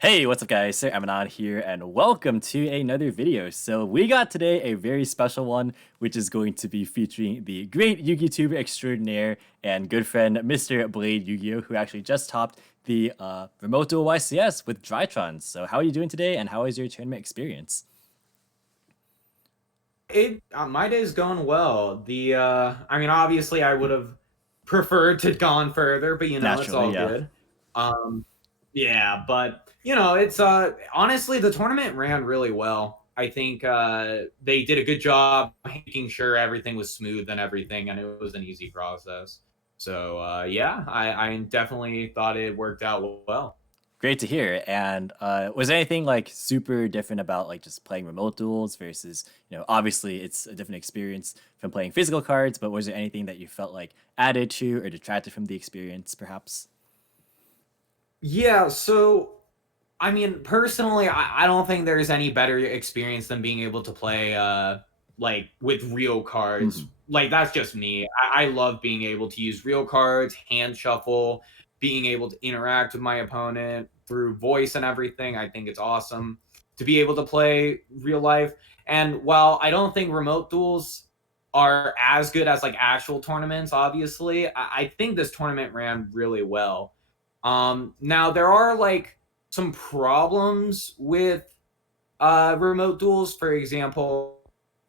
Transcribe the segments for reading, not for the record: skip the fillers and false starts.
Hey, what's up guys? Sir Emanon here and welcome to another video. So we got today a very special one which is going to be featuring the great YouTuber extraordinaire and good friend Mr. Blade Yu-Gi-Oh, who actually just topped the remote Duel YCS with Drytron. So how are you doing today and how is your tournament experience? My day's going well. I mean, obviously, I would have preferred to gone further, but it's Naturally, all yeah. good. Um, yeah, but it's honestly the tournament ran really well. I think they did a good job making sure everything was smooth and everything, and it was an easy process. So yeah, I definitely thought it worked out well. Great to hear. And was there anything like super different about like just playing remote duels versus, obviously it's a different experience from playing physical cards, but was there anything that you felt like added to or detracted from the experience, perhaps? Yeah, so I mean, personally, I don't think there's any better experience than being able to play like with real cards. Hmm. Like that's just me. I love being able to use real cards, hand shuffle, being able to interact with my opponent through voice and everything. I think it's awesome to be able to play real life. And while I don't think remote duels are as good as like actual tournaments, obviously, I think this tournament ran really well. Now there are like some problems with remote duels. For example,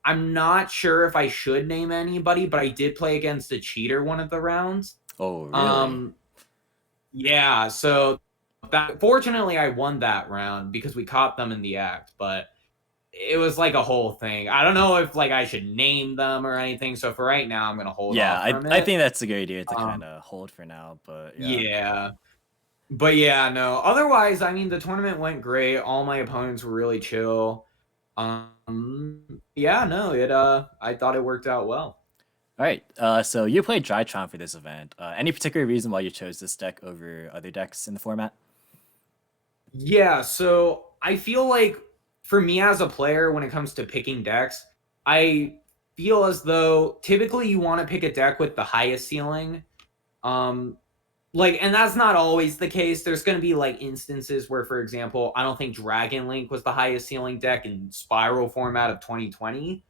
I'm not sure if I should name anybody, but I did play against a cheater one of the rounds. Oh, really? Um, yeah, so fortunately I won that round because we caught them in the act, but it was like a whole thing. I don't know if like I should name them or anything. So for right now, I'm gonna hold Yeah, off I, from I it. think that's a good idea to kind Um, of hold for now, but yeah. yeah. But yeah, no. Otherwise, I mean, the tournament went great. All my opponents were really chill. Yeah, no, I thought it worked out well. All right, so you played Drytron for this event. Any particular reason why you chose this deck over other decks in the format? Yeah, so I feel like for me as a player, when it comes to picking decks, I feel as though typically you want to pick a deck with the highest ceiling. Um, and that's not always the case. There's going to be like instances where, for example, I don't think Dragon Link was the highest ceiling deck in Spiral format of 2020,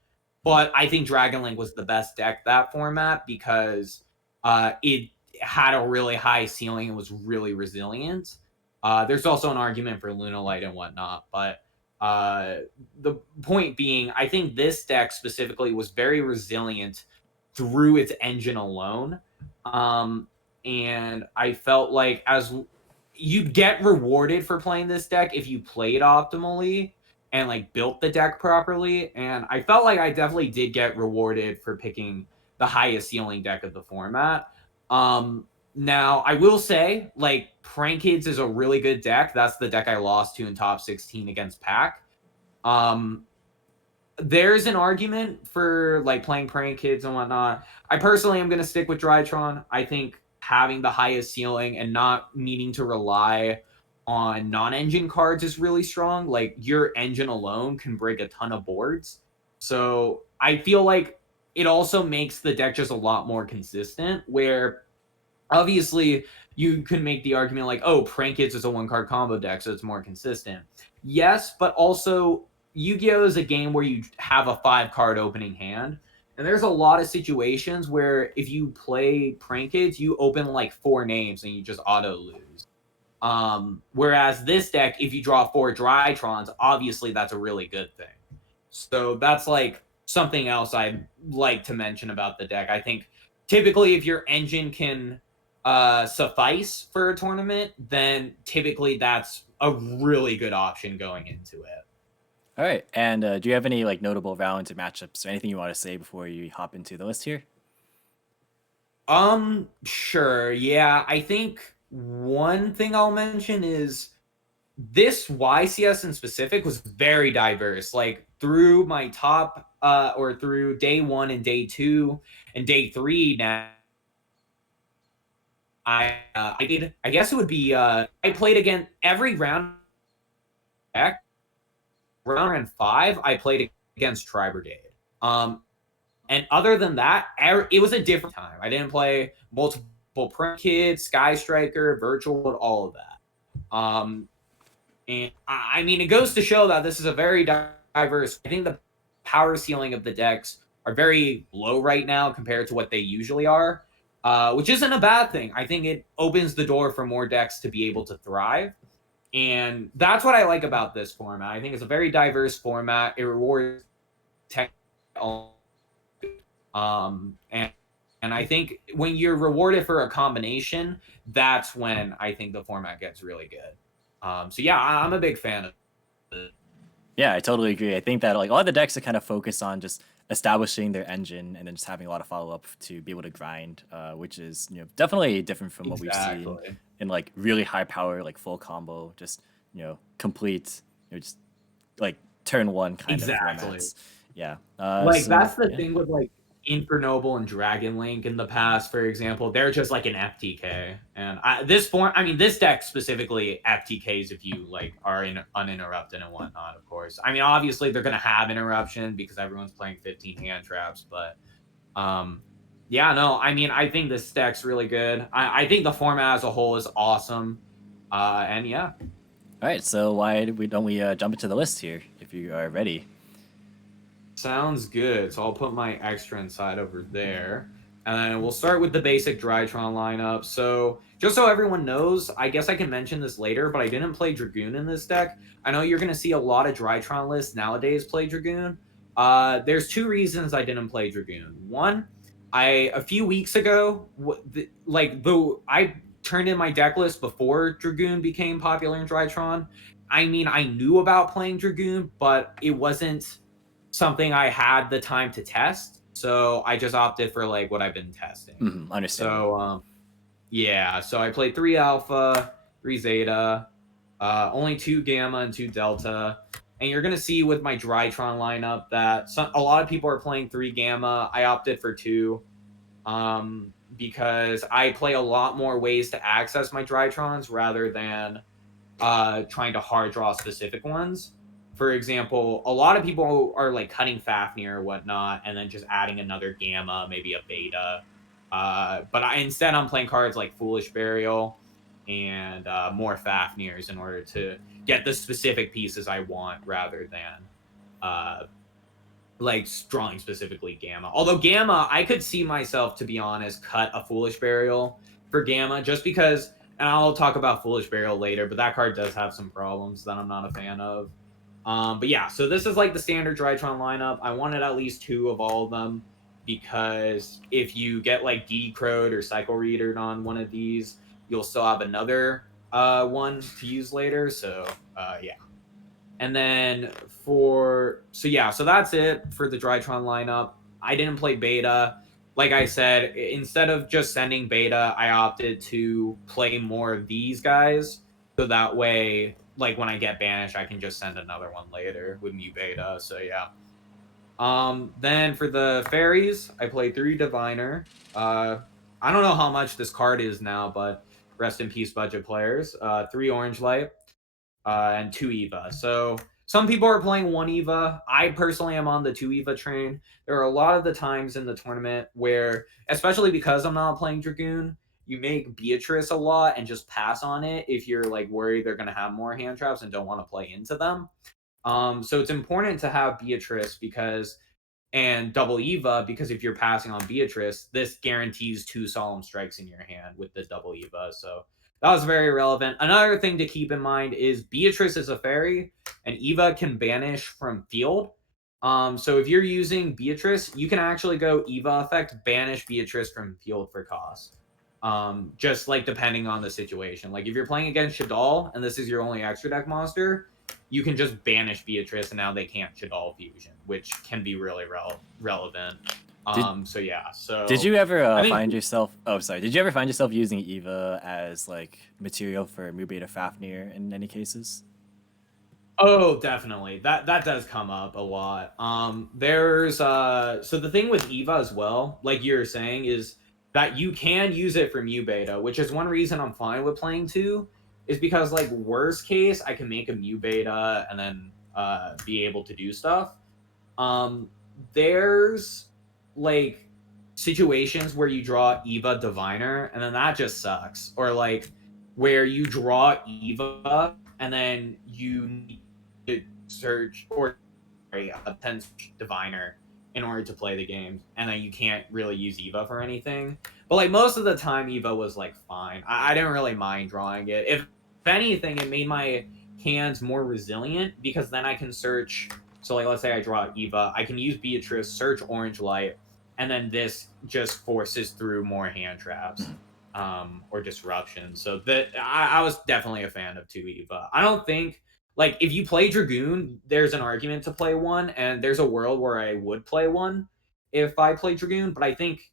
but I think Dragon Link was the best deck that format because it had a really high ceiling and was really resilient. There's also an argument for Lunalight and whatnot, but the point being, I think this deck specifically was very resilient through its engine alone. Um, and I felt like as you'd get rewarded for playing this deck if you played optimally and like built the deck properly. And I felt like I definitely did get rewarded for picking the highest ceiling deck of the format. Now I will say, like, Prank Kids is a really good deck. That's the deck I lost to in top 16 against Pack. Um, there's an argument for like playing Prank Kids and whatnot. I personally am going to stick with Drytron. I think having the highest ceiling and not needing to rely on non-engine cards is really strong. Like your engine alone can break a ton of boards. So I feel like it also makes the deck just a lot more consistent where obviously you can make the argument like, oh, Prank Kids is a one card combo deck, so it's more consistent. Yes, but also Yu-Gi-Oh is a game where you have a 5 card opening hand. And there's a lot of situations where if you play Prank Kids, you open like 4 names and you just auto lose. Whereas this deck, if you draw 4 Drytrons, obviously that's a really good thing. So that's like something else I'd like to mention about the deck. I think typically if your engine can suffice for a tournament, then typically that's a really good option going into it. All right, and do you have any like notable rounds or matchups or anything you want to say before you hop into the list here? Sure. Yeah, I think one thing I'll mention is this YCS in specific was very diverse. Like through my top or through day 1 and day 2 and day 3 now I did I guess it would be I played again every round back round 5 I played against Tri Brigade. Um and other than that, it was a different time. I didn't play multiple Print Kids, Sky Striker, Virtual World, all of that. And I mean, it goes to show that this is a very diverse. I think the power ceiling of the decks are very low right now compared to what they usually are, which isn't a bad thing. I think it opens the door for more decks to be able to thrive. And that's what I like about this format. I think it's a very diverse format. It rewards tech, and I think when you're rewarded for a combination, that's when I think the format gets really good. So yeah, I'm a big fan of it. Yeah, I totally agree. I think that like a lot of the decks are kind of focused on just establishing their engine and then just having a lot of follow up to be able to grind, which is definitely different from what we've seen Exactly. in like really high power like full combo, just complete, just like turn one kind of Exactly. formats. Yeah. Like So that's the yeah. thing with like Infernoble and Dragon Link in the past, for example, they're just like an FTK. And this deck specifically FTKs if you like are uninterrupted and whatnot, of course. I mean, obviously they're gonna have interruption because everyone's playing 15 hand traps, but yeah, no, I mean, I think this deck's really good. I think the format as a whole is awesome. And yeah. All right. So why don't we jump into the list here if you are ready? Sounds good. So I'll put my extra inside over there. And then we'll start with the basic Drytron lineup. So just so everyone knows, I guess I can mention this later, but I didn't play Dragoon in this deck. I know you're going to see a lot of Drytron lists nowadays play Dragoon. There's two reasons I didn't play Dragoon. One, a few weeks ago, I turned in my deck list before Dragoon became popular in Drytron. I mean, I knew about playing Dragoon, but it wasn't something I had the time to test. So I just opted for like what I've been testing. Understandable. So yeah, so I played 3 alpha, 3 zeta, only 2 gamma and 2 delta. And you're gonna see with my Drytron lineup that a lot of people are playing 3 gamma. I opted for 2 because I play a lot more ways to access my Drytrons rather than trying to hard draw specific ones. For example, a lot of people are like cutting Fafnir or whatnot, and then just adding another gamma, maybe a beta. But instead, I'm playing cards like Foolish Burial and more Fafnirs in order to get the specific pieces I want, rather than like drawing specifically gamma. Although gamma, I could see myself, to be honest, cut a Foolish Burial for gamma just because. And I'll talk about Foolish Burial later, but that card does have some problems that I'm not a fan of. But yeah, so this is like the standard Drytron lineup. I wanted at least 2 of all of them because if you get like D-Crowed or Cycle Readered on one of these, you'll still have another one to use later. So yeah. And then so that's it for the Drytron lineup. I didn't play beta. Like I said, instead of just sending beta, I opted to play more of these guys. So that way, like when I get banished, I can just send another one later with Mu Beta. So yeah. Then for the fairies, I played 3 Diviner. I don't know how much this card is now, but rest in peace, budget players. 3 Orange Light and 2 Eva. So some people are playing 1 Eva. I personally am on the 2 Eva train. There are a lot of the times in the tournament where, especially because I'm not playing Dragoon, you make Beatrice a lot and just pass on it if you're like worried they're going to have more hand traps and don't want to play into them. So it's important to have Beatrice and double Eva, because if you're passing on Beatrice, this guarantees 2 Solemn Strikes in your hand with the double Eva. So that was very relevant. Another thing to keep in mind is Beatrice is a fairy, and Eva can banish from field. So if you're using Beatrice, you can actually go Eva effect, banish Beatrice from field for cost. Just like depending on the situation. Like if you're playing against Shadal and this is your only extra deck monster, you can just banish Beatrice and now they can't Shadal fusion, which can be really relevant. So yeah. So Did you ever I think find yourself? Oh, sorry. Did you ever find yourself using Eva as like material for Mu Beta Fafnir in any cases? Oh, definitely. That does come up a lot. There's so the thing with Eva as well, like you're saying, is that you can use it for Mu Beta, which is one reason I'm fine with playing 2, is because like worst case I can make a Mu Beta and then be able to do stuff. Um there's like situations where you draw Eva Diviner and then that just sucks. Or like where you draw Eva and then you need to search or a 10 diviner in order to play the games, and then you can't really use Eva for anything. But like most of the time, Eva was like fine. I didn't really mind drawing it. If anything, it made my hands more resilient because then I can search. So like let's say I draw Eva, I can use Beatrice, search Orange Light, and then this just forces through more hand traps or disruption. So that I was definitely a fan of 2 Eva. I don't think like if you play Dragoon, there's an argument to play 1, and there's a world where I would play 1 if I play Dragoon, but I think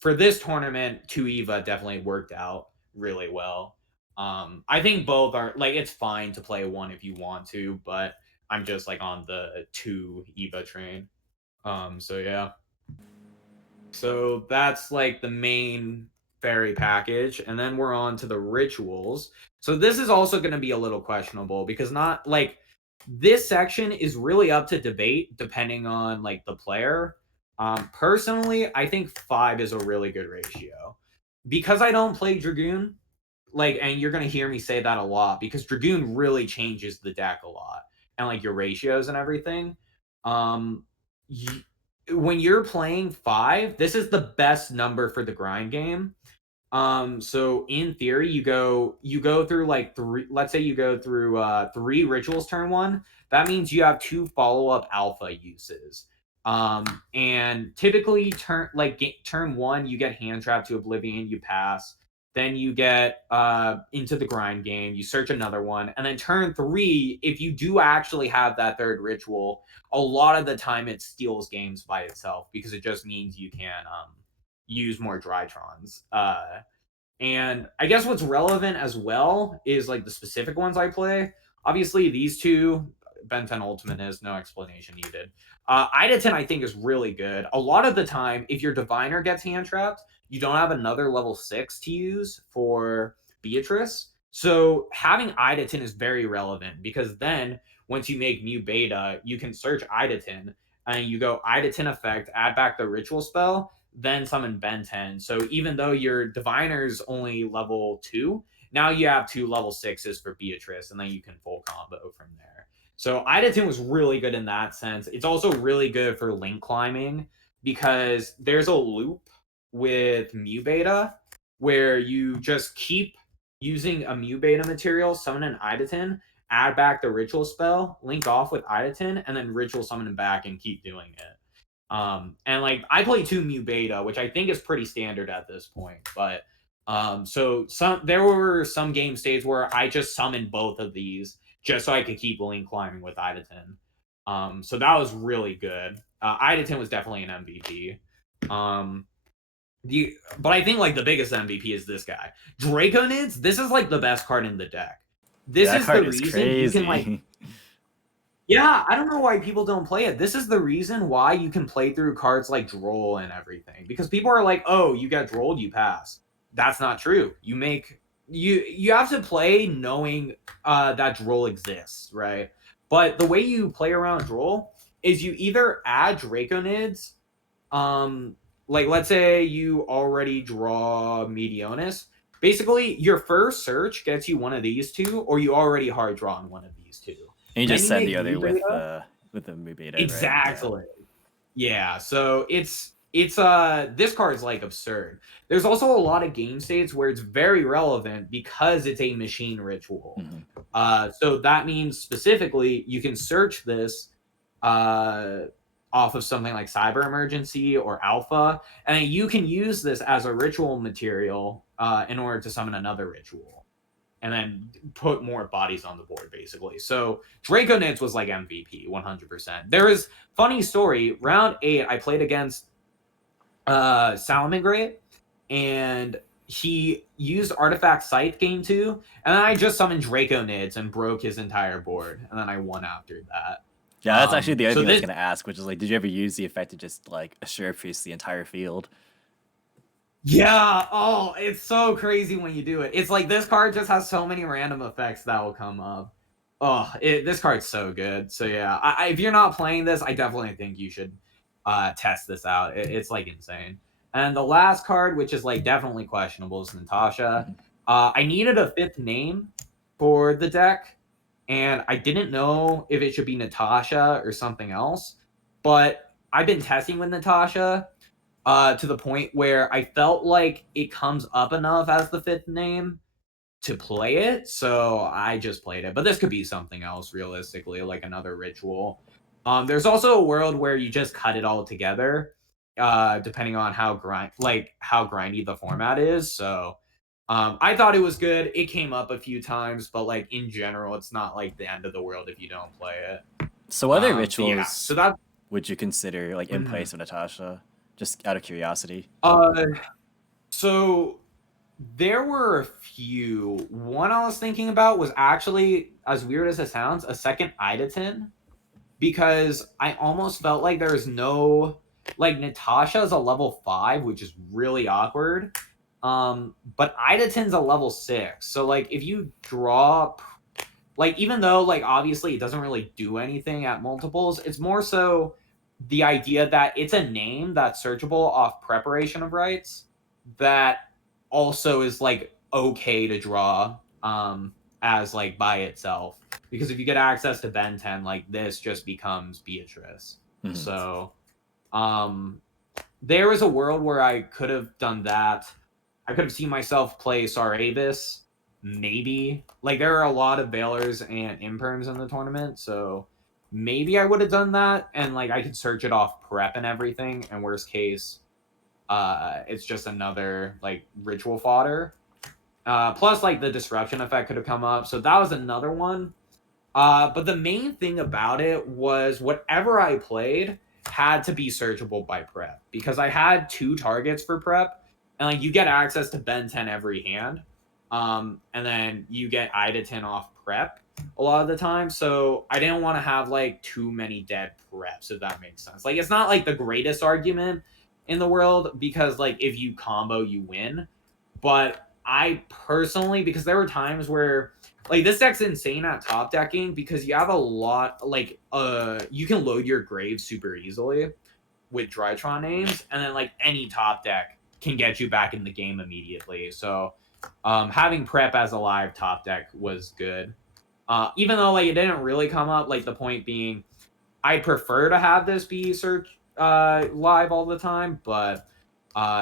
for this tournament, 2 Eva definitely worked out really well. I think both are like it's fine to play 1 if you want to, but I'm just like on the 2 Eva train. So yeah. So that's like the main fairy package, and then we're on to the rituals. So this is also going to be a little questionable because not like this section is really up to debate depending on like the player. Personally, I think 5 is a really good ratio because I don't play Dragoon. Like, and you're going to hear me say that a lot because Dragoon really changes the deck a lot and like your ratios and everything. Um, when you're playing 5, this is the best number for the grind game. So in theory, you go through like 3, let's say you go through 3 rituals turn 1. That means you have 2 follow-up alpha uses. And typically turn 1, you get hand trapped to oblivion, you pass. Then you get into the grind game, you search another one, and then turn 3, if you do actually have that 3rd ritual, a lot of the time it steals games by itself because it just means you can use more Drytrons. And I guess what's relevant as well is like the specific ones I play. Obviously, these 2, Ben 10 Ultimate is no explanation needed. Idaten I think is really good. A lot of the time, if your Diviner gets hand trapped, you don't have another level 6 to use for Beatrice. So having Idaten is very relevant because then once you make Mu Beta, you can search Idaten and you go Idaten effect, add back the ritual spell, then summon Ben 10. So even though your Diviner's only level 2, now you have 2 level 6s for Beatrice, and then you can full combo from there. So Idaten was really good in that sense. It's also really good for link climbing because there's a loop with Mu Beta where you just keep using a Mu Beta material, summon an Idaten, add back the ritual spell, link off with Idaten, and then ritual summon him back and keep doing it. And like I play 2 Mu Beta, which I think is pretty standard at this point. But so there were some game states where I just summoned both of these just so I could keep link climbing with Idaten. So that was really good. Idaten was definitely an MVP. But I think like the biggest MVP is this guy. Draconids, this is like the best card in the deck. This that is card the is reason crazy. you can like yeah, I don't know why people don't play it. This is the reason why you can play through cards like Droll and everything. Because people are like, oh, you get Drolled, you pass. That's not true. You have to play knowing that Droll exists, right? But the way you play around Droll is you either add Draconids, like let's say you already draw Medionis. Basically, your first search gets you one of these 2, or you already hard draw on one of these 2. And you just send the other Mu Beta. with the Mu Beta, Exactly. right? Yeah. So it's this card's like absurd. There's also a lot of game states where it's very relevant because it's a machine ritual. So that means specifically you can search this off of something like Cyber Emergency or Alpha, and then you can use this as a ritual material in order to summon another ritual. And then put more bodies on the board, basically. So Draconids was like MVP, 100%. There is funny story. Round 8, I played against Salamangreat, and he used Artifact Scythe game 2, and then I just summoned Draconids and broke his entire board, and then I won after that. Yeah, that's actually the other thing I was going to ask, which is like, did you ever use the effect to just like assure piece the entire field? Yeah, oh, it's so crazy when you do it. It's like this card just has so many random effects that will come up. Oh, this card's so good. So yeah, if you're not playing this, I definitely think you should test this out. It's like insane. And the last card, which is like definitely questionable, is Natasha. I needed a 5th name for the deck. and I didn't know if it should be Natasha or something else. But I've been testing with Natasha to the point where I felt like it comes up enough as the 5th name to play it, so I just played it. But this could be something else realistically, like another ritual. There's also a world where you just cut it all together, depending on how grindy the format is. So I thought it was good. It came up a few times, but like in general, it's not like the end of the world if you don't play it. So what other So yeah, rituals so that would you consider like in place of Natasha? Just out of curiosity. So there were a few. One I was thinking about was actually, as weird as it sounds, a second Idaten, because I almost felt like there's no, like, Natasha's a level 5, which is really awkward. But Idaten's a level 6. So like if you drop, like, even though like obviously it doesn't really do anything at multiples, it's more so the idea that it's a name that's searchable off preparation of rights that also is like okay to draw as like by itself, because if you get access to Ben 10, like this just becomes Beatrice. So there was a world where I could have done that. I could have seen myself play Sarabis, maybe. Like there are a lot of Veilers and Imperms in the tournament, so maybe I would have done that, and like I could search it off prep and everything, and worst case it's just another like ritual fodder. Plus like the disruption effect could have come up, so that was another one. But the main thing about it was whatever I played had to be searchable by prep, because I had 2 targets for prep, and like you get access to Ben 10 every hand, and then you get Idaten off prep a lot of the time. So I didn't want to have like too many dead preps, if that makes sense. Like it's not like the greatest argument in the world, because like if you combo you win, but I personally, because there were times where like this deck's insane at top decking, because you have a lot like you can load your grave super easily with Drytron names, and then like any top deck can get you back in the game immediately. So having prep as a live top deck was good. Even though like it didn't really come up, like the point being I'd prefer to have this be search live all the time, but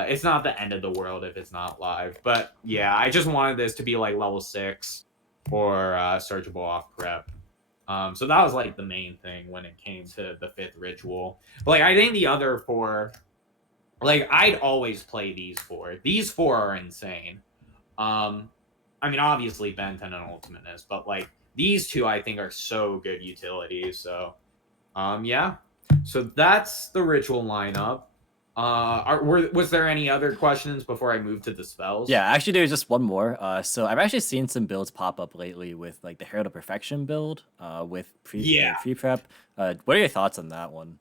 it's not the end of the world if it's not live. But yeah, I just wanted this to be like level 6 or searchable off prep. So that was like the main thing when it came to the 5th ritual. But like I think the other 4, like I'd always play these 4. These 4 are insane. I mean obviously Ben 10 and Ultimateness, but like these 2 I think are so good utilities. So yeah. So that's the ritual lineup. Was there any other questions before I move to the spells? Yeah, actually, there's just one more. So I've actually seen some builds pop up lately with like the Herald of Perfection build, with pre prep. What are your thoughts on that one?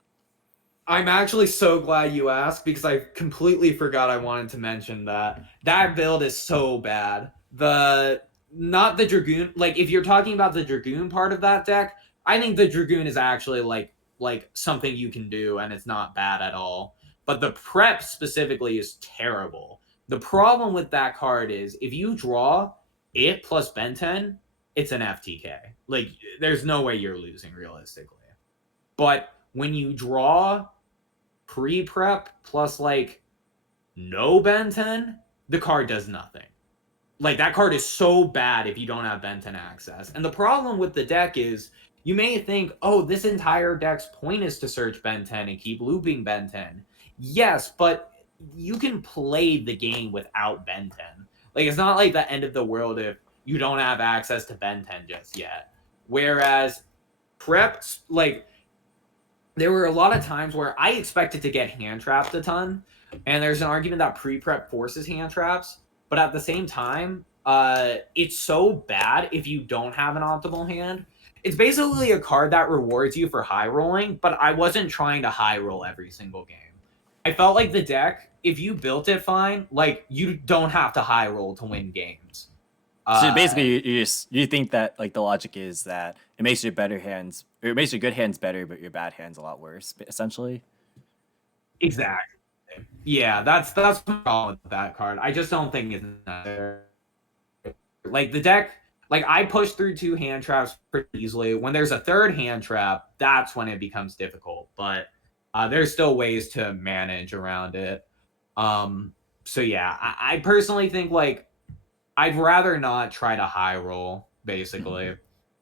I'm actually so glad you asked, because I completely forgot I wanted to mention that. That build is so bad. Not the Dragoon, like if you're talking about the Dragoon part of that deck, I think the Dragoon is actually like something you can do, and it's not bad at all. But the prep specifically is terrible. The problem with that card is if you draw it plus Ben 10, it's an FTK. Like there's no way you're losing realistically. But when you draw pre-prep plus like no Ben 10, the card does nothing. Like that card is so bad if you don't have Ben 10 access. And the problem with the deck is you may think, oh, this entire deck's point is to search Ben 10 and keep looping Ben 10. Yes, but you can play the game without Ben 10. Like it's not like the end of the world if you don't have access to Ben 10 just yet. Whereas preps, like there were a lot of times where I expected to get hand trapped a ton, and there's an argument that pre-prep forces hand traps, but at the same time, it's so bad if you don't have an optimal hand. It's basically a card that rewards you for high rolling, but I wasn't trying to high roll every single game. I felt like the deck, if you built it fine, like you don't have to high roll to win games. So basically, you think that like the logic is that it makes your better hands, or it makes your good hands better, but your bad hands a lot worse, essentially. Exactly. Yeah, that's the problem with that card. I just don't think it's necessary. Like the deck, like I push through 2 hand traps pretty easily. When there's a third hand trap, that's when it becomes difficult. But there's still ways to manage around it. So yeah, I personally think like I'd rather not try to high roll, basically.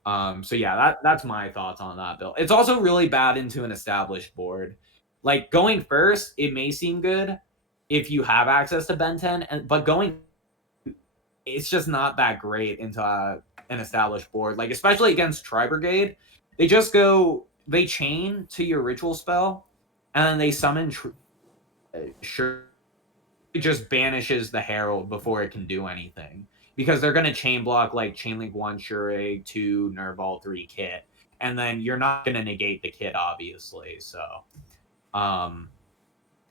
So yeah, that's my thoughts on that build. It's also really bad into an established board. Like going first, it may seem good if you have access to Ben 10, but going, it's just not that great into an established board. Like especially against Tri Brigade, they chain to your ritual spell, and then they summon sure it just banishes the Herald before it can do anything. Because they're going to chain block like Chainlink 1, Shure 2, Nervall 3 kit. And then you're not going to negate the kit, obviously. So,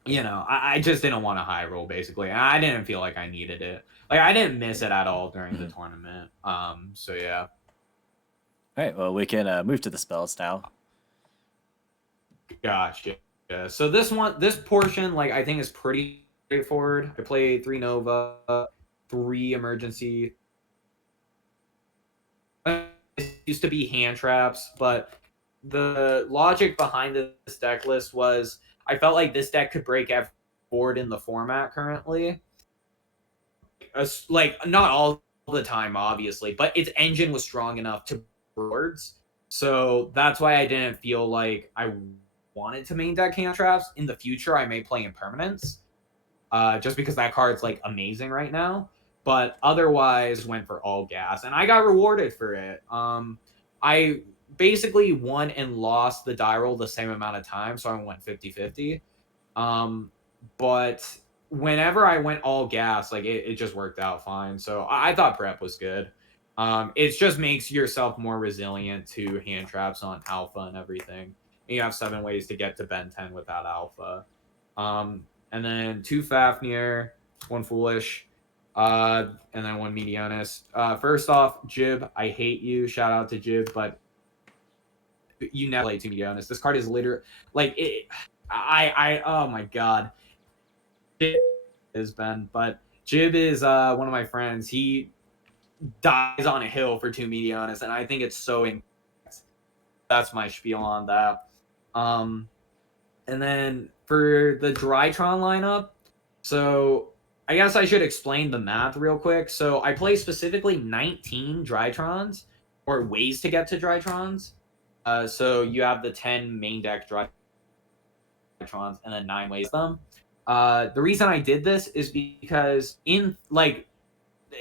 you know, I just didn't want to high roll, basically. And I didn't feel like I needed it. Like, I didn't miss it at all during the tournament. So, yeah. All right, well, we can move to the spells now. Gotcha. Yeah. So this portion, like, I think is pretty straightforward. I play 3 Nova, 3 Emergency. It used to be hand traps, but the logic behind this deck list was I felt like this deck could break every board in the format currently. Like, not all the time, obviously, but its engine was strong enough to boards. So that's why I didn't feel like I wanted to main deck hand traps. In the future, I may play Impermanence, just because that card's like amazing right now. But otherwise, went for all gas, and I got rewarded for it. I basically won and lost the die roll the same amount of time, so I went 50-50. But whenever I went all gas, like it just worked out fine. So I thought prep was good. It just makes yourself more resilient to hand traps on alpha and everything. And you have 7 ways to get to Ben 10 without alpha. And then 2 Fafnir, 1 Foolish, and then 1 Medionis. First off, Jib, I hate you. Shout out to Jib, but you never play 2 Medionis. This card is literally like it. Oh my god. Is Ben, but Jib is one of my friends. He dies on a hill for 2 Medionis, and I think it's so that's my spiel on that. And then for the Drytron lineup, so I guess I should explain the math real quick. So I play specifically 19 Drytrons, or ways to get to Drytrons. So you have the 10 main deck Drytrons and then 9 ways to them. The reason I did this is because in like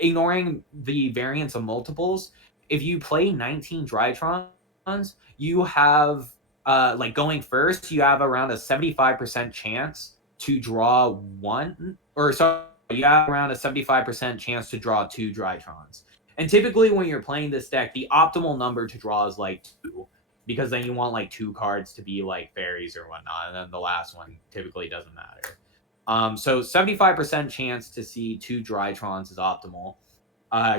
ignoring the variance of multiples, if you play 19 Drytrons, you have like going first, you have around a 75% chance to draw 1, or sorry, you have around a 75% chance to draw 2 Drytrons. And typically when you're playing this deck, the optimal number to draw is like 2, because then you want like 2 cards to be like fairies or whatnot, and then the last one typically doesn't matter. So 75% chance to see 2 Drytrons is optimal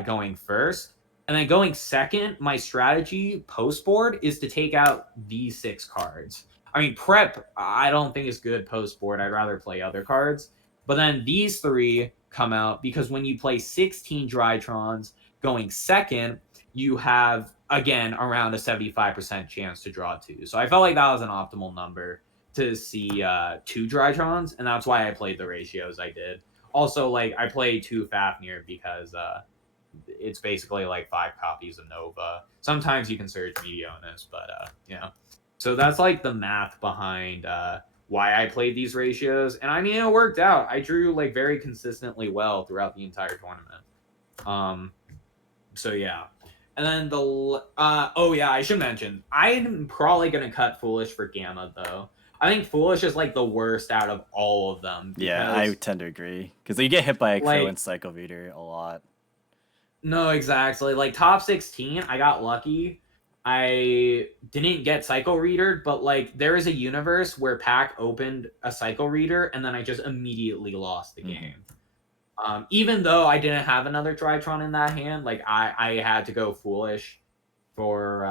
going first. And then going second, my strategy post board is to take out these 6 cards. I mean, prep, I don't think is good post board. I'd rather play other cards. But then these 3 come out because when you play 16 Drytrons going second, you have, again, around a 75% chance to draw 2. So I felt like that was an optimal number to see 2 Drytrons, and that's why I played the ratios I did. Also, like, I played 2 Fafnir because it's basically like 5 copies of Nova. Sometimes you can search Medionis, but yeah. So that's like the math behind why I played these ratios, and I mean it worked out. I drew like very consistently well throughout the entire tournament. So yeah. And then oh yeah, I should mention I'm probably gonna cut Foolish for Gamma though. I think Foolish is like the worst out of all of them. Yeah, I tend to agree because you get hit by a Crow and Cycle Reader a lot. No, exactly. Like top 16, I got lucky. I didn't get Cycle Reader, but like there is a universe where Pack opened a Cycle Reader and then I just immediately lost the game. Even though I didn't have another Drytron in that hand, like I had to go Foolish for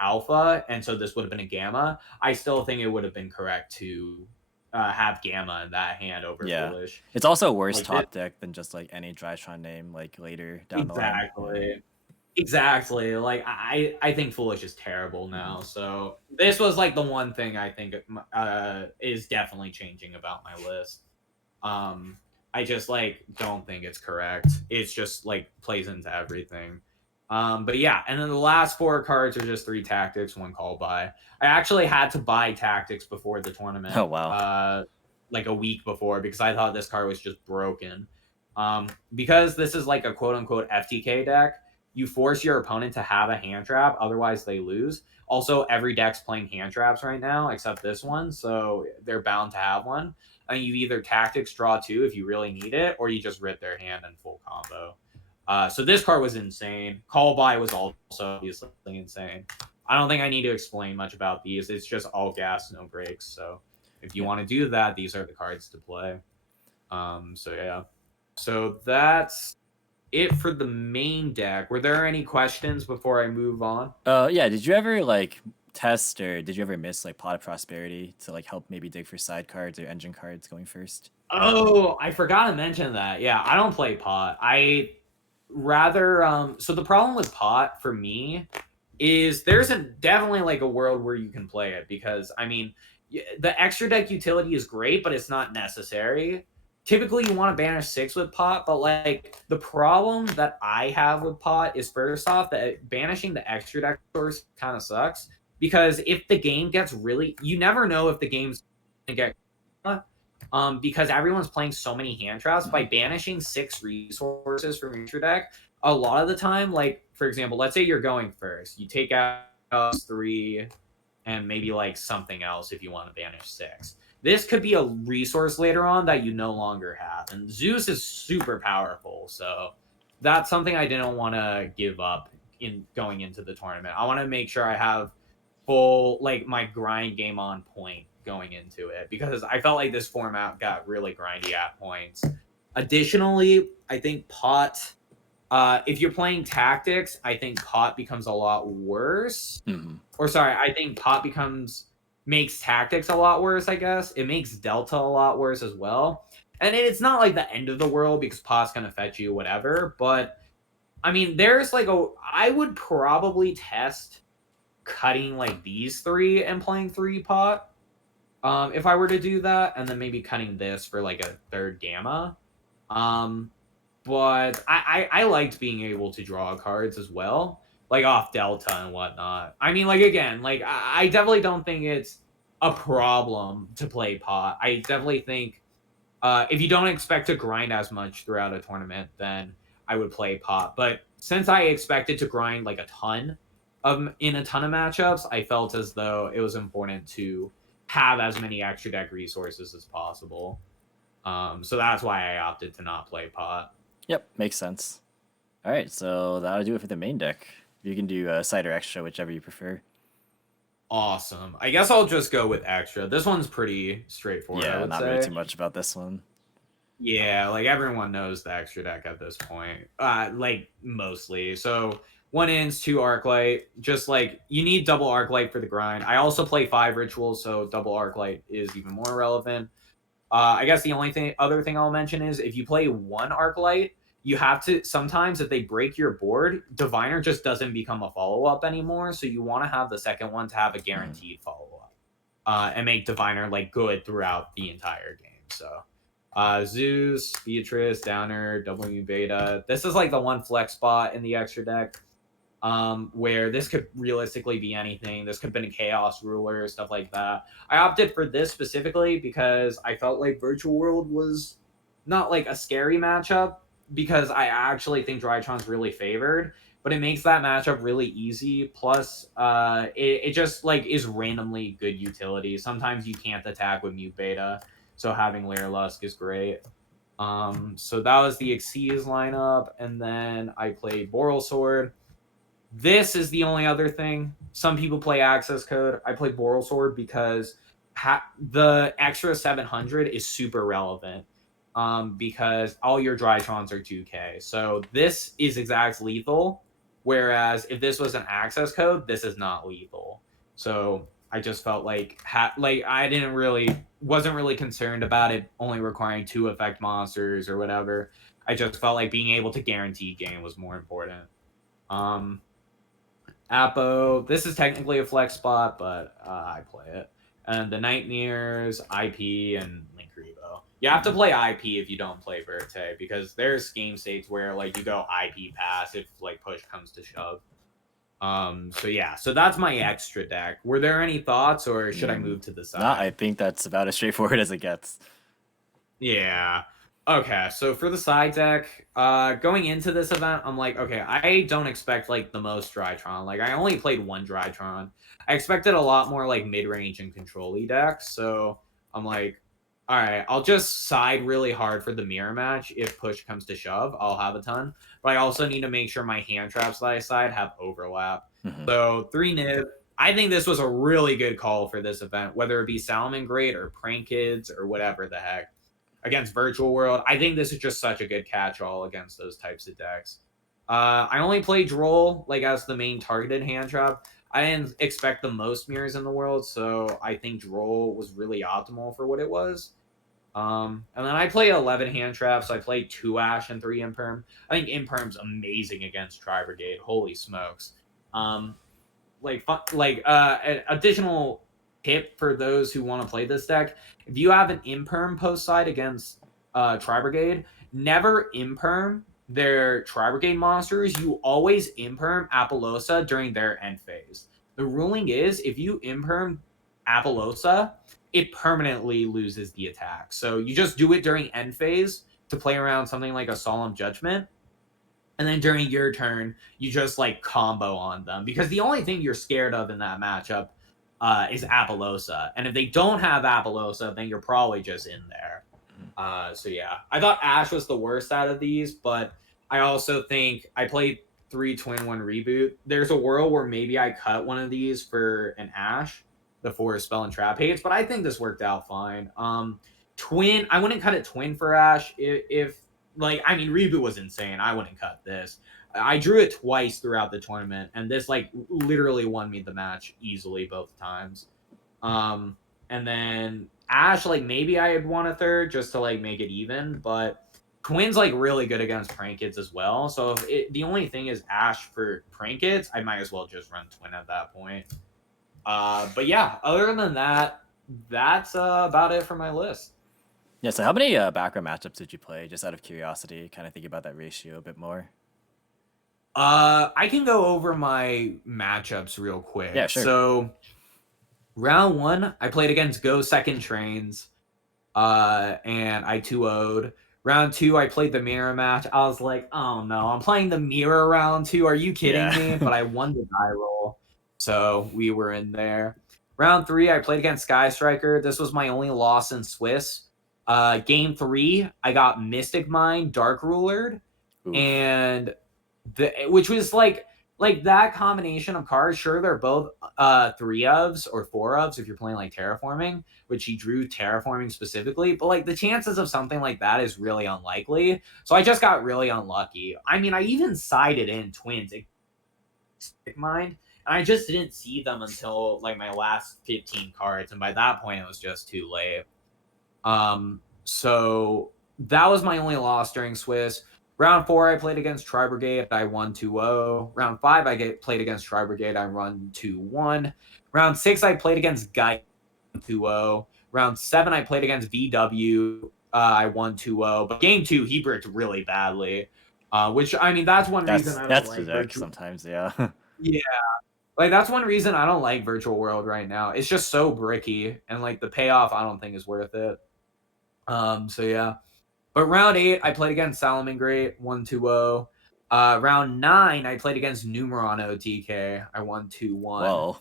Alpha, and so this would have been a Gamma. I still think it would have been correct to have Gamma in that hand over Foolish. It's also a worse top deck than just like any Drytron name like later down the line. Exactly. Exactly. Like I think Foolish is terrible now. So this was like the one thing I think is definitely changing about my list. Um, I just like don't think it's correct. It's just like plays into everything. But yeah, and then the last four cards are just three tactics, one call by. I actually had to buy tactics before the Oh tournament, wow. like a week before because I thought this card was just broken. Because this is like a quote unquote FTK deck, you force your opponent to have a hand trap, otherwise they lose. Also, every deck's playing hand traps right now except this one, so they're bound to have one. And you either tactics draw two if you really need it, or you just rip their hand in full combo. So this card was insane. Call by was also obviously insane. I don't think I need to explain much about these. It's just all gas, no brakes. So if you Yeah. want to do that, these are the cards to play. So yeah. So that's it for the main deck. Were there any questions before I move on? Yeah, did you ever like test or did you ever miss like Pot of Prosperity to like help maybe dig for side cards or engine cards going first? Oh, I forgot to mention that. Yeah, I don't play pot. I rather so the problem with pot for me is there's definitely like a world where you can play it because I mean the extra deck utility is great, but it's not necessary. Typically, you want to banish six with pot, but like the problem that I have with pot is first off that banishing the extra deck source kind of sucks because if the game gets really, you never know if the game's gonna get because everyone's playing so many hand traps. By banishing six resources from your deck, a lot of the time, like for example, let's say you're going first, you take out three and maybe like something else if you want to banish six. This could be a resource later on that you no longer have, and Zeus is super powerful, so that's something I didn't want to give up in going into the tournament. I want to make sure I have full like my grind game on point going into it because I felt like this format got really grindy at points. Additionally, I think pot if you're playing tactics, I think pot becomes a lot worse. Mm-hmm. Or sorry, I think pot makes tactics a lot worse, I guess. It makes delta a lot worse as well. And it's not like the end of the world because pot's gonna fetch you whatever, but I mean there's like I would probably test cutting like these three and playing three pot. If I were to do that, and then maybe cutting this for like a third gamma. Um, but I liked being able to draw cards as well, like off delta and whatnot. I mean, like again, like I definitely don't think it's a problem to play pot. I definitely think if you don't expect to grind as much throughout a tournament, then I would play pot. But since I expected to grind like a ton in a ton of matchups, I felt as though it was important to have as many extra deck resources as possible. So that's why I opted to not play pot. Yep, makes sense. All right, so that'll do it for the main deck. You can do side or extra, whichever you prefer. Awesome. I guess I'll just go with extra. This one's pretty straightforward, I Yeah, would not really say. too much about this one. Yeah, like everyone knows the extra deck at this point. Like mostly. So 1 ins, 2 Arclight. Just like you need double Arclight for the grind. I also play 5 rituals, so double Arclight is even more relevant. I guess the only other thing I'll mention is if you play 1 Arclight, you have to sometimes if they break your board, Diviner just doesn't become a follow-up anymore. So you want to have the second one to have a guaranteed follow-up. And make Diviner like good throughout the entire game. So Zeus, Beatrice, Downer, W Beta. This is like the one flex spot in the extra deck. Where this could realistically be anything. This could have been a Chaos Ruler, stuff like that. I opted for this specifically because I felt like Virtual World was not like a scary matchup because I actually think Drytron's really favored, but it makes that matchup really easy. Plus, it just like is randomly good utility. Sometimes you can't attack with Mute Beta, so having Lair Lusk is great. So that was the Xyz lineup, and then I played Boral Sword. This is the only other thing. Some people play Access Code. I play Boral Sword because the extra 700 is super relevant because all your Drytrons are 2K. So this is exact lethal, whereas if this was an Access Code, this is not lethal. So I just felt like I wasn't really concerned about it only requiring 2 effect monsters or whatever. I just felt like being able to guarantee game was more important. Apo, this is technically a flex spot, but I play it. And the Nightmares, IP, and Link Revo. You have to play IP if you don't play Verte, because there's game states where like you go IP pass if like push comes to shove. So yeah, so that's my extra deck. Were there any thoughts, or should I move to the side? No, I think that's about as straightforward as it gets. Yeah. Okay, so for the side deck, going into this event, I'm like, okay, I don't expect like the most Drytron. Like I only played one Drytron. I expected a lot more like mid-range and control-y decks. So I'm like, all right, I'll just side really hard for the mirror match. If push comes to shove, I'll have a ton. But I also need to make sure my hand traps that I side have overlap. So 3 nib. I think this was a really good call for this event, whether it be Salmon Great or Prank Kids or whatever the heck. Against Virtual World, I think this is just such a good catch-all against those types of decks. I only played Droll like as the main targeted hand trap. I didn't expect the most mirrors in the world, so I think Droll was really optimal for what it was. And then I played 11 hand traps. I played 2 Ash and 3 Imperm. I think Imperm's amazing against Tri Brigade. Holy smokes! An additional tip for those who want to play this deck: if you have an Imperm post side against Tri Brigade, never Imperm their Tri Brigade monsters. You always Imperm Apollosa during their end phase. The ruling is if you Imperm Apollosa, it permanently loses the attack. So you just do it during end phase to play around something like a Solemn Judgment. And then during your turn, you just like combo on them. Because the only thing you're scared of in that matchup is Apollosa. And if they don't have Apollosa, then you're probably just in there. So yeah, I thought Ash was the worst out of these, but I also think I played 3 Twin 1 Reboot. There's a world where maybe I cut one of these for an Ash, the 4 Spell and Trap hates, but I think this worked out fine. Twin, I wouldn't cut it Twin for Ash if like, I mean, Reboot was insane. I wouldn't cut this. I drew it twice throughout the tournament, and this like literally won me the match easily both times. And then Ash, like maybe I had won a third just to like make it even, but Twin's like really good against Prank Kids as well. So if the only thing is Ash for Prank Kids, I might as well just run Twin at that point. But yeah, other than that, that's about it for my list. Yeah, so how many background matchups did you play, just out of curiosity, kind of thinking about that ratio a bit more? I can go over my matchups real quick. Yeah, sure. So round 1, I played against DtheSecond Trains, and I 2-0'd. Round 2, I played the mirror match. I was like, oh no, I'm playing the mirror round 2. Are you kidding me? But I won the die roll, so we were in there. Round 3, I played against Sky Striker. This was my only loss in Swiss. Game 3, I got Mystic Mine Dark Rulered, and which was like that combination of cards. Sure, they're both 3 ofs or 4 ofs if you're playing like Terraforming, which he drew Terraforming specifically, but like the chances of something like that is really unlikely. So I just got really unlucky. I mean, I even sided in Twins Mystic Mine, and I just didn't see them until like my last 15 cards, and by that point it was just too late. So that was my only loss during Swiss. Round 4, I played against Tri Brigade. I won 2-0. Round 5, I played against Tri Brigade. I won 2-1. Round 6, I played against Guy 2-0. Round 7, I played against VW. I won 2-0. But game 2, he bricked really badly. Which, I mean, that's one reason I don't like Virtual sometimes, yeah. Yeah. Like, that's one reason I don't like Virtual World right now. It's just so bricky. And, like, the payoff I don't think is worth it. So yeah. But round 8, I played against Salomon Great, won 2-0. Round 9, I played against Numeron OTK. I won 2-1. Whoa.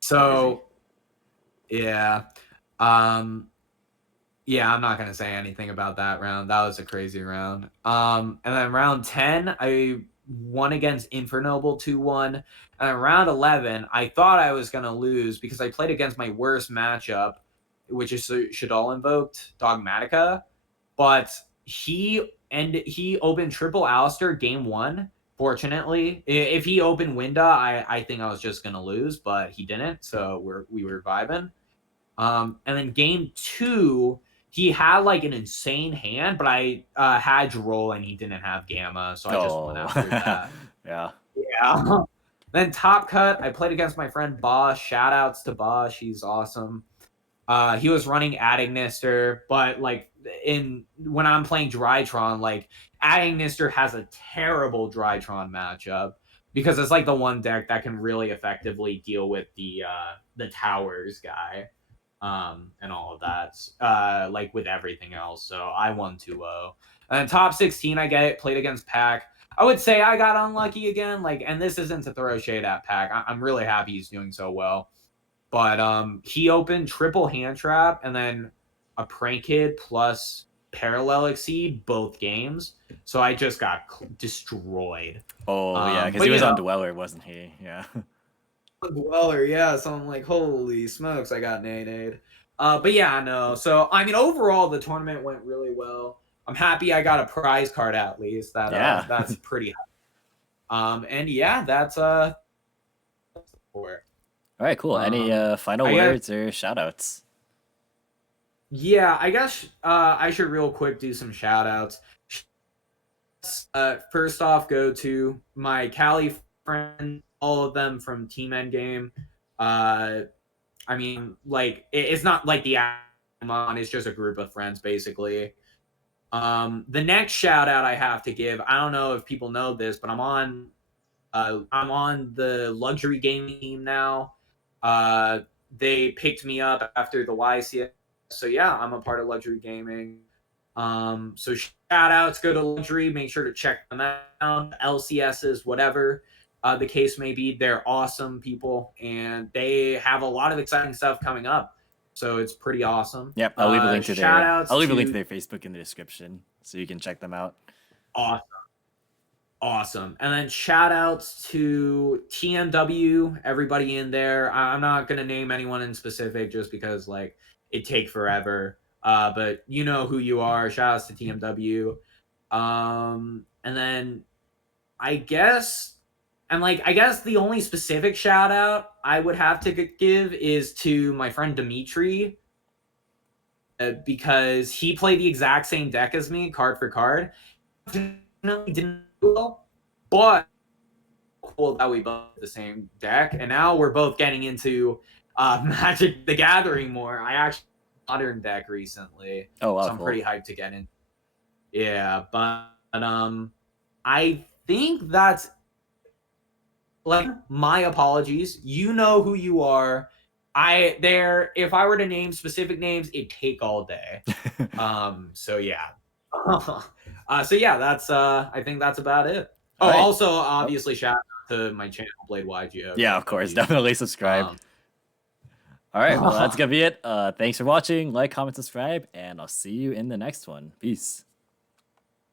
So, yeah. Yeah, I'm not going to say anything about that round. That was a crazy round. And then round 10, I won against Infernoble 2-1. And then round 11, I thought I was going to lose because I played against my worst matchup, which is Shadal Invoked Dogmatica, but he opened triple Alistair game 1. Fortunately, if he opened Winda, I think I was just gonna lose, but he didn't, so we were vibing. And then game 2, he had like an insane hand, but I had Droll and he didn't have Gamma, so I just went after that. Yeah. Yeah. Then top cut, I played against my friend Bosch. Shout outs to Bosch. He's awesome. He was running Gnister, but like when I'm playing Drytron, like Gnister has a terrible Drytron matchup because it's like the one deck that can really effectively deal with the towers guy, and all of that, like with everything else. So I won 2-0. And then top 16, played against Pack. I would say I got unlucky again, like, and this isn't to throw shade at Pack. I'm really happy he's doing so well. But he opened triple hand trap and then a prank kid plus parallel exceed both games. So I just got destroyed. Oh yeah, because but he was you on know, Dweller, wasn't he? Yeah. Dweller, yeah. So I'm like, holy smokes, I got nade. But yeah, no. So I mean, overall, the tournament went really well. I'm happy I got a prize card at least. Yeah. That's pretty high. And yeah, that's for it. All right, cool. Any final I guess, words or shout outs? yeah, I guess I should real quick do some shout outs. First off, go to my Cali friends, all of them from Team Endgame. I mean, like, it's not like the Emanon, it's just a group of friends, basically. The next shout out I have to give, I don't know if people know this, but I'm on the luxury gaming team now. They picked me up after the YCS. So yeah, I'm a part of luxury gaming. So shout outs go to luxury. Make sure to check them out. LCSs, whatever the case may be. They're awesome people, and they have a lot of exciting stuff coming up. So it's pretty awesome. Yep, I'll leave a link to their. I'll leave a link to their Facebook in the description so you can check them out. Awesome. And then shout outs to TMW, everybody in there. I'm not going to name anyone in specific just because like it take forever. But you know who you are. Shout outs to TMW. And then I guess the only specific shout out I would have to give is to my friend Dimitri, because he played the exact same deck as me, card for card. Didn't do well, but cool that we both the same deck, and now we're both getting into Magic the Gathering more. I actually modern deck recently, oh wow, so I'm cool. pretty hyped to get in. Yeah, but I think that's like my apologies. You know who you are. If I were to name specific names, it'd take all day. So yeah. So yeah, that's I think that's about it. Oh, right. Also obviously shout out to my channel Blade YGO. Yeah, of course, definitely subscribe. All right, well that's gonna be it. Thanks for watching. Like, comment, subscribe, and I'll see you in the next one. Peace.